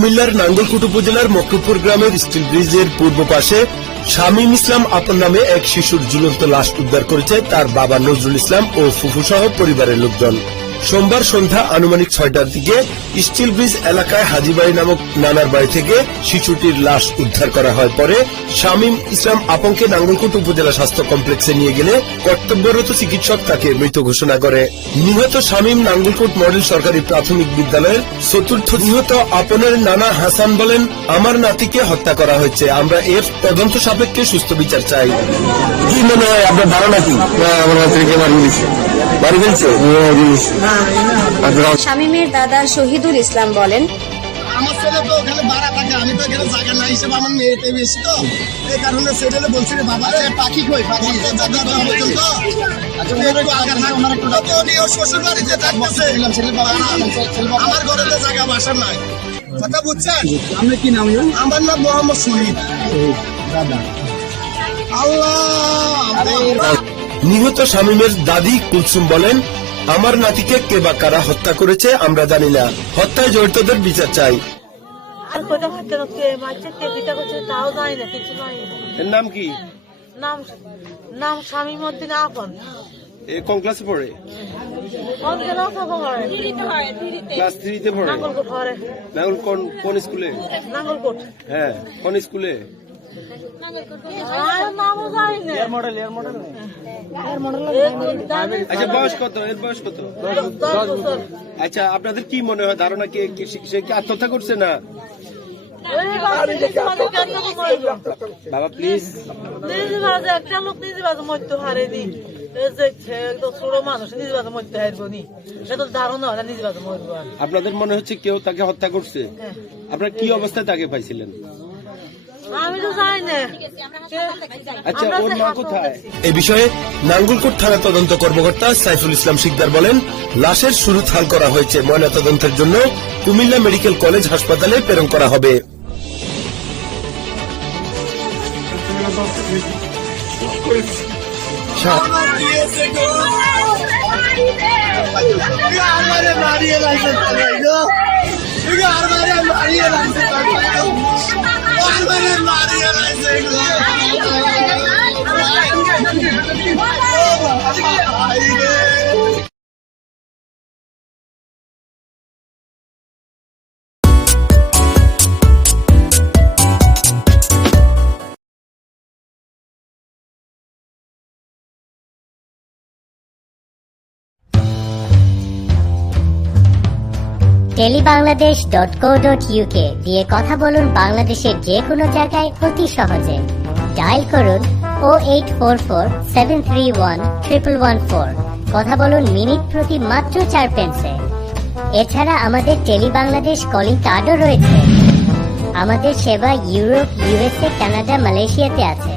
কুমিল্লার নাঙ্গলকোট উপজেলার মকরুপুর গ্রামের স্টিল ব্রিজের পূর্ব পাশে শামীম ইসলাম আপন নামে এক শিশুর ঝুলন্ত লাশ উদ্ধার করেছে তার বাবা নজরুল ইসলাম ও ফুফু সহ পরিবারের লোকজন। সোমবার সন্ধ্যা আনুমানিক 6টার দিকে স্টিল ব্রিজ এলাকায় হাজীবাড়ি নামক নানার বাড়ি থেকে শিশুটির লাশ উদ্ধার করা হয়। পরে শামীম ইসলাম আপনকে নাঙ্গলকোট উপজেলা স্বাস্থ্য কমপ্লেক্সে নিয়ে গেলে কর্তব্যরত চিকিৎসক তাকে মৃত ঘোষণা করে। নিহত শামীম নাঙ্গলকোট মডেল সরকারি প্রাথমিক বিদ্যালয়ের চতুর্থ। নিহত আপনের নানা হাসান বলেন, আমার নাতিকে হত্যা করা হয়েছে, আমরা এর তদন্ত সাপেক্ষে সুস্থ বিচার চাই। কি মনে হয় আপনার ধারণা কি? আমার নাতিকে বাড়ি ফেলছে। শামীমের দাদা শহীদুল ইসলাম বলেন, আমার ছেলে তো ওখানে ভাড়া থাকে, আমি তো এখানে জায়গা না হিসেবে আমার মেয়েতে বেশি, তো এই কারণে ছেলে বলছি রে বাবা পাখি কই পাখি শ্বশুর বাড়িতে থাকতেছে, আমার ঘরে তো জায়গা বাসা নাই। কথা বুঝছেন? আপনার কি নাম? আমার নাম মোহাম্মদ শহীদ। আল্লাহ। নিহত শামীমের দাদি কুলসুম বলেন, আমার নাতিকে কে বা কারা হত্যা করেছে আমরা জানি না, হত্যায় জড়িতদের বিচার চাই। এর নাম কি? নাম শামীম উদ্দিন আপন। কোন ক্লাসে পড়ে? ক্লাস 3 তে পড়ে। নাঙ্গলকোট পড়ে। কোন স্কুলে? নাঙ্গলকোট। হ্যাঁ, কোন স্কুলে? আচ্ছা, বয়স কত? এর বয়স কত? আচ্ছা, আপনাদের কি মনে হয়, ধারণা সে কি আত্মহত্যা করছে না? বাবা প্লিজ, একটা লোক নিজে বাজে মরতে হারেনি, ছোট মানুষ নিজে বাজে মরতে হারবনি, সেটা ধারণা হয় নিজে বাজে মরবো। আপনাদের মনে হচ্ছে কেউ তাকে হত্যা করছে? আপনারা কি অবস্থায় তাকে পাইছিলেন? আমি তো জানি না। আচ্ছা, ওর মা কোথায়? এ বিষয়ে নাঙ্গলকোট থানা তদন্ত কর্মকর্তা সাইফুল ইসলাম শিকদার বলেন, লাশের সুরতহাল করা হয়েছে, ময়নাতদন্তের জন্য কুমিল্লা মেডিকেল কলেজ হাসপাতালে প্রেরণ করা হবে। teleBangladesh.co.uk দিয়ে কথা বলুন বাংলাদেশের যে কোনো জায়গায় অতি সহজে। ডায়াল করুন 08447311114। কথা বলুন মিনিট প্রতি মাত্র 4 পেন্সে। এছাড়া আমাদের টেলিবাংলাদেশ কলিং কার্ডও রয়েছে। আমাদের সেবা ইউরোপ, ইউএসএ, কানাডা, মালয়েশিয়াতে আছে।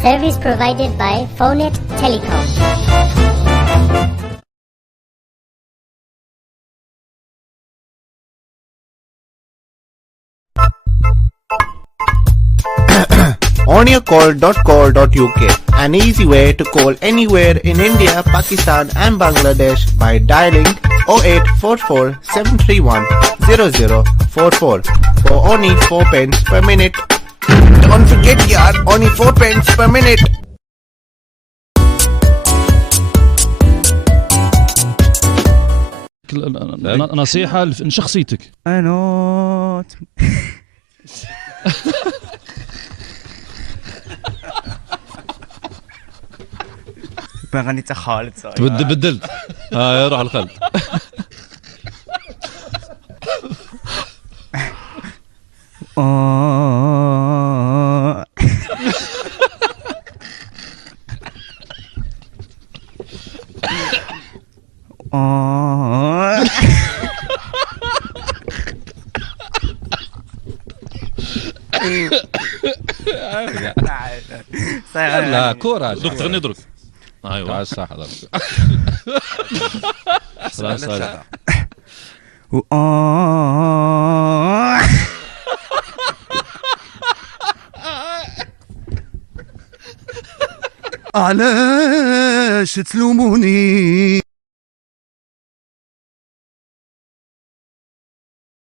Service provided by Phonet telecom. OnYourCall.co.uk, an easy way to call anywhere in India, Pakistan and Bangladesh by dialing 0844 731 0044 for only 4 pence per minute. Don't forget yaar, only 4 pence per minute. نصيحة لشخصيتك. أنوت ما غنيت خالد صاير بدلت. روح على الخلد. لا كورة درك تغني درك. ايوه صح حضرتك. علاش تلوموني؟